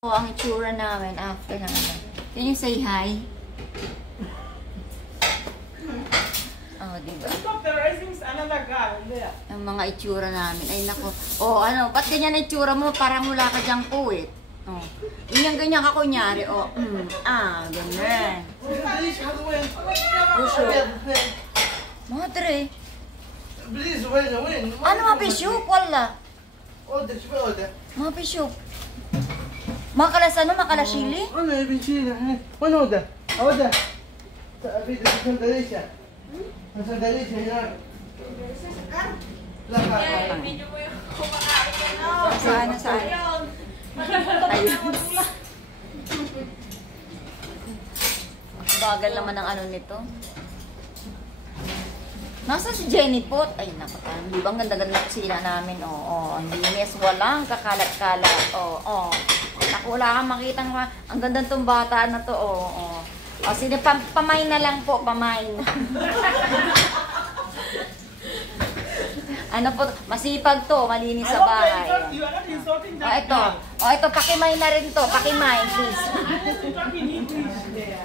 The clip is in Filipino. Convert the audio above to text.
Ang itsura namin after naman. Can you say hi? Oh, diba? Stop, the rising's another guy there. Ang mga itsura namin. Ay, nako. Oh, ano, ba't ganyan ang itsura mo? Parang wala ka dyang puwit. Oh. Ganyan ka kunyari. Oh, ganyan. Puso. Madre. Please, وين Ano mga pisyup? Wala. عودة شوي عودة Mga pisyup. Makalas ano? Makalas chili? أنا أبي شيء وين عودة عودة أبي سندويشة سندويشة هناك لا Video mo yung kumakain ka na. Saan? Ayun. Bagal naman ang ano nito. Nasa si Jenny po? Ay, napaka. Di ba ang ganda-ganda ng kusina namin? Oo, ang linis. Walang kakalat-kalat. Oo. Naku, wala kang makita. Ang ganda tong bata na to. Oo. O, sige, pamain na lang po. Pamain. Ano po? Masipag to. Malinis sa bahay. You are not insulting O, that ito. guy. O, ito. Pakimay na rin to. Pakimay, please. Unless you talk in English there.